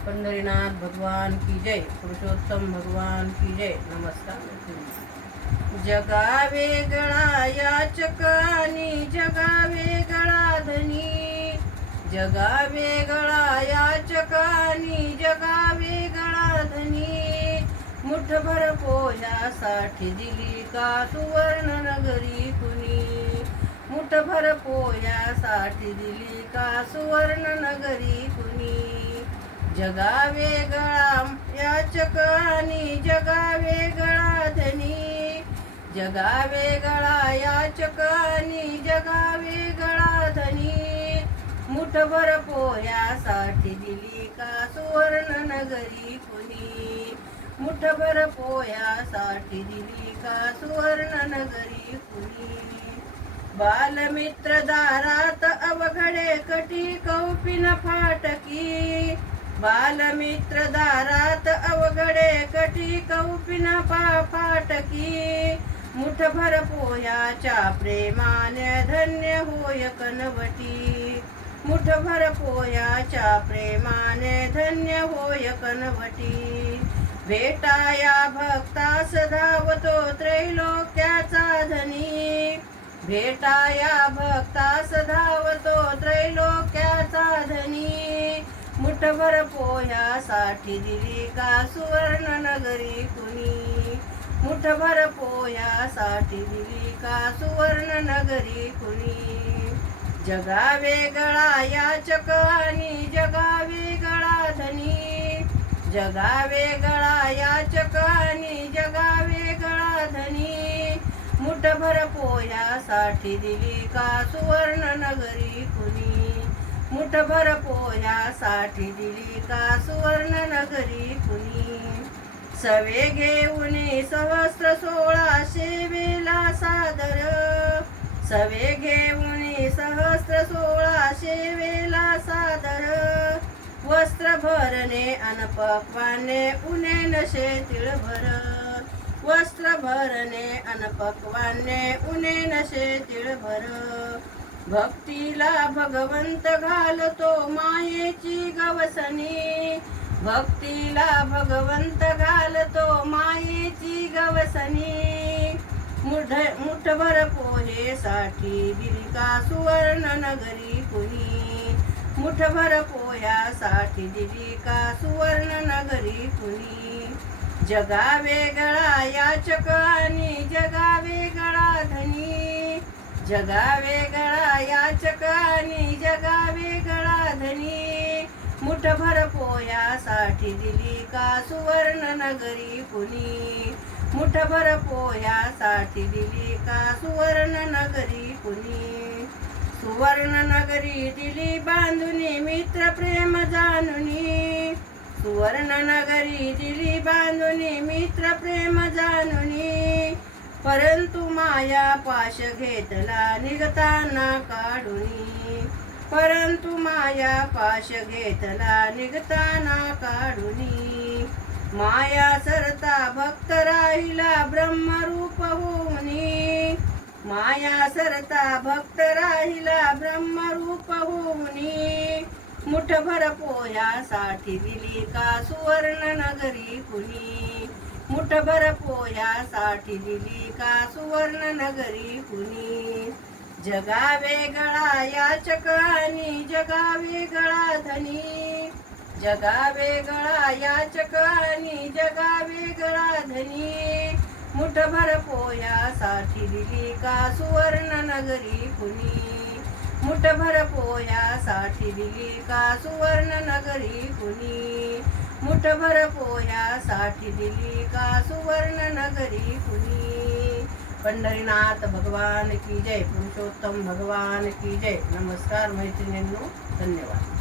पंढरीनाथ भगवान की जय, पुरुषोत्तम भगवान की जय. नमस्कार. जगा वेगळा याचकानी, जगा वेगळा धनी. जगा वेगळा याचकानी, जगा वेगळा धनी. मुठभर पोह्यासाठी दिली का सुवर्ण नगरी कुणी. मुठभर पोह्यासाठी दिली का सुवर्ण नगरी कुणी. जगा वेगळा याचकानी, जगा वेगळा धनी. जगा वेगळा याचकानी, जगा वेगळा धनी. मुठभर पोह्यासाठी दिली का सुवर्ण नगरी कुणी. मुठभर पोह्यासाठी दिली का सुवर्ण नगरी कुणी. बालमित्र दारात अवघडे कटी कौपिन फाटकी. बालमित्र दारात अवघडे कटी कौपिन फाटकी. मुठभर पोह्याच्या प्रेमाने धन्य होय कनवटी. मुठभर पोह्याच्या प्रेमाने धन्य होय कनवटी. भेटाया भक्तास धावतो त्रैलोक्याचा धनी. भेटाया भक्तास धावतो त्रैलोक्याचा धनी. मुठभर पोह्यासाठी दिली का सुवर्ण नगरी कुणी. मुठभर पोह्यासाठी दिली का सुवर्ण नगरी कुणी. जगा वेगळा याचकानी, जगा वेगळा धनी. जगा वेगळा याचकानी, जगा वेगळा धनी. मुठभर पोह्यासाठी दिली का सुवर्ण नगरी कुणी. मुठभर पोह्यासाठी दिली का सुवर्ण नगरी कुणी. सवे घेऊन सहस्त्र 1600 वेला सादर. सवे घेऊन सहस्त्र 1600 वेला सादर. वस्त्र भरणे अनपक्वाने उने नशे तिळभर. वस्त्र भरणे अनपक्वाने उने नशे तिळभर. भक्तीला भगवंत घालतो मायेची गवसनी. भक्तीला भगवंत घालतो मायेची गवसनी. मुठभर पोहेसाठी दिली का सुवर्ण नगरी कुणी. मुठभर पोह्यासाठी दिली का सुवर्ण नगरी कुणी. जगा वेगळा याचकानी, जगा वेगळा धनी. जगा वेगळा याचकानी, जगा वेगळा धनी. मुठभर पोह्यासाठी दिली का सुवर्ण नगरी कुणी. मुठभर पोह्यासाठी दिली का सुवर्ण नगरी कुणी. सुवर्ण नगरी दिली बांधुनी मित्र प्रेम जाणुनी. सुवर्ण नगरी दिली बांधुनी मित्र प्रेम जाणुनी. परंतु माया पाश घेतला निघताना काढुनी. परंतु माया पाश घेतला निघताना काढुनी. माया सरता भक्त राहिला ब्रह्मरूप होऊनी. माया सरता भक्त राहिला ब्रह्मरूप होऊनी. मुठभर पोह्यासाठी दिली का सुवर्ण नगरी कुणी. मुठभर पोह्यासाठी दिली का सुवर्ण नगरी कुणी. जगा वेगळा याचकानी, जगा वेगळा धनी. जगा वेगळा याचकानी, जगा वेगळा धनी. मुठभर पोह्यासाठी दिली का सुवर्ण नगरी कुणी. मुठभर पोह्यासाठी दिली का सुवर्ण नगरी कुणी. मुठभर पोह्यासाठी दिली का सुवर्ण नगरी कुणी. पंढरीनाथ भगवान की जय, पुरुषोत्तम भगवान की जय. नमस्कार मैत्रिणींनो, धन्यवाद.